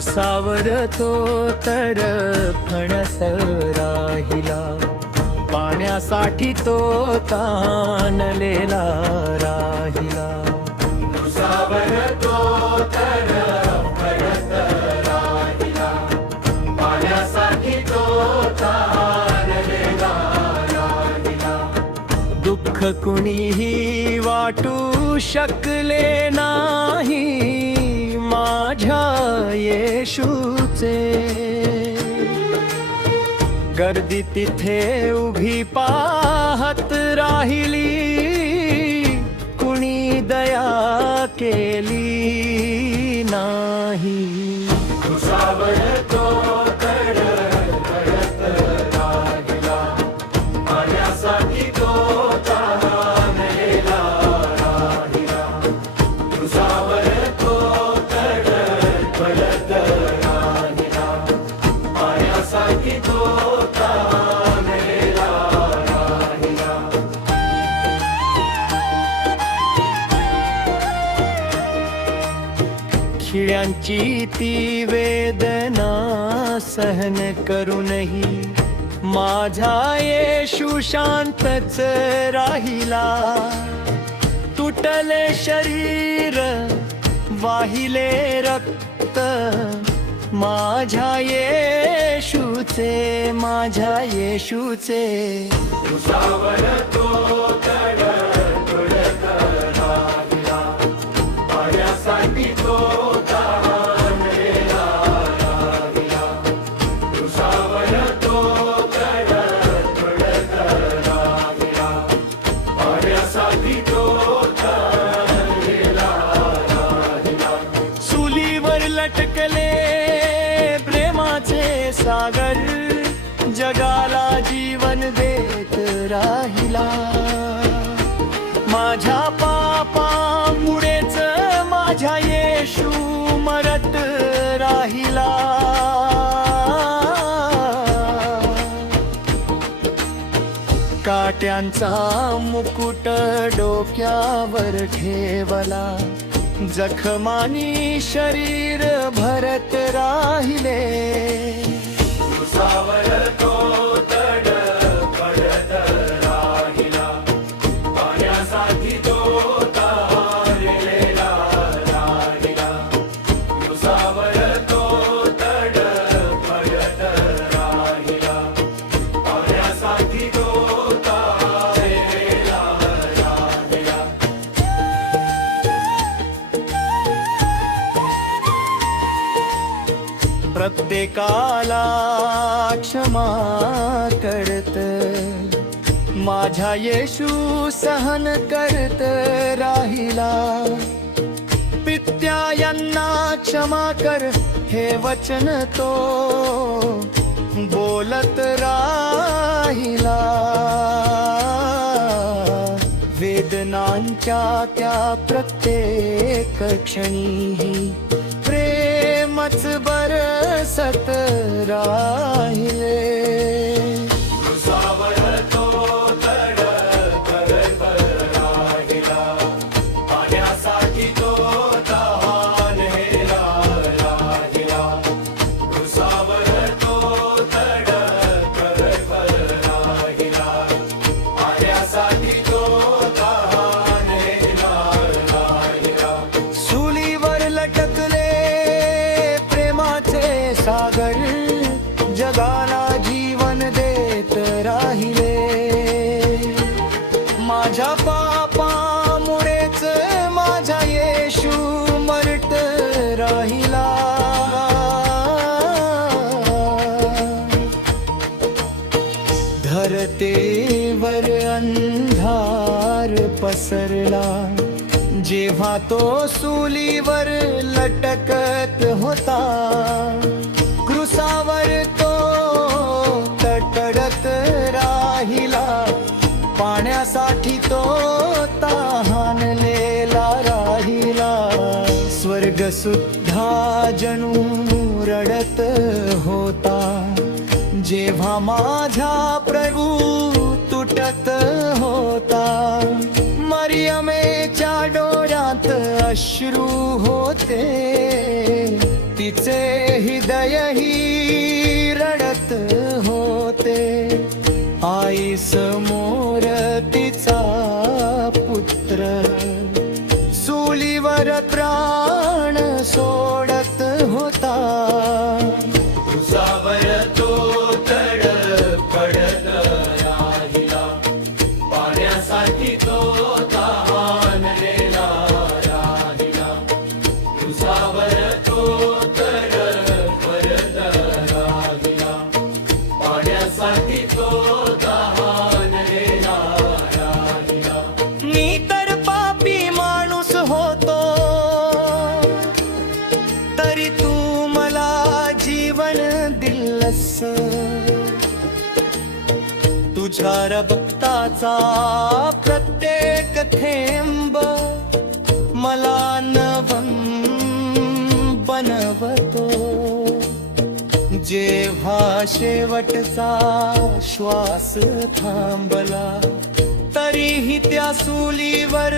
क्रुसावर तो तर फणस राहिला, पाण्यासाठी तो ताणलेला राहिला. क्रुसावर तो तर फणस राहिला, पाण्यासाठी तो ताणलेला राहिला. दुःख कुणीही वाटू शकले नाही माझ्या येशूचे. गर्दी तिथे उभी पाहत राहिली, कुणी दया केली नाही. क्रुसावर तो तर पडत राहिला, पाण्यासाठी तो ताणलेला राहिला. क्रुसावर तो तर पडत राहिला, पाण्यासाठी तो ताणलेला राहिला. खिळ्यांची ती वेदना सहन करूनही माझा येशू शांतच राहिला. तुटले शरीर वाहिले रक्त माझ्या येशूचे, माझ्या येशूचे. क्रुसावर तो तर पडत राहिला, पाण्यासाठी तो ताणलेला राहिला. क्रुसावर तो तर पडत राहिला, पाण्यासाठी तो ताणलेला राहिला. सुलीवर लटकले प्रेमाचे सागर, जगाला जीवन देत राहिला. माझ्या पापामुळेच माझ्या येशू मरत राहिला. काट्यांचा मुकुट डोक्यावर ठेवला, जखमानी शरीर भरत राहिले. क्रुसावर तो तर पडत राहिला, पाण्यासाठी तो ताणलेला राहिला. क्रुसावर तो तर पडत राहिला, पाण्यासाठी तो ताणलेला राहिला. प्रत्येकाला क्षमा करत माझा येशू सहन करत राहिला. पित्यायांना क्षमा कर हे वचन तो बोलत राहिला. वेदनांच्या त्या प्रत्येक क्षणी प्रेमच बरसत राहिले. क्रुसावर तो तर पडत राहिला, पाण्यासाठी तो ताणलेला राहिला. क्रुसावर तो तर पडत राहिला, पाण्यासाठी तो ताणलेला राहिला. सुलीवर लटकले सागर, जगाला जीवन देत राहिले. माझ्या पापामुळेच माझा येशू मरत राहिला. धरतीवर अंधार पसरला, जेव्हा तो सुलीवर लटकत होता. क्रुसावर तो तडतडत राहिला, पाण्यासाठी तो तहानलेला राहिला. स्वर्ग सुद्धा जणू रडत होता, जेव्हा माझा प्रभू तुटत होता. मरियमेच्या डोळ्यात अश्रू होते, तिचे हृदयही रडत होते. आई समोर तिचा पुत्र चुलीवर प्राण सोडत होता. उसावर तो तडफडत राहिला, पाण्यासाठी तो तहानलेला राहिला. उसावर तो तडफडत राहिला, पाण्यासाठी तो तहानलेला राहिला. मी तर पापी माणूस होतो, तरी तू मला जीवन दिलस. तुझ्या रक्ताचा प्रत्येक थेंब मला नवं बनवतो. जेव्हा शेवटचा श्वास थांबला, तरीही त्या चुलीवर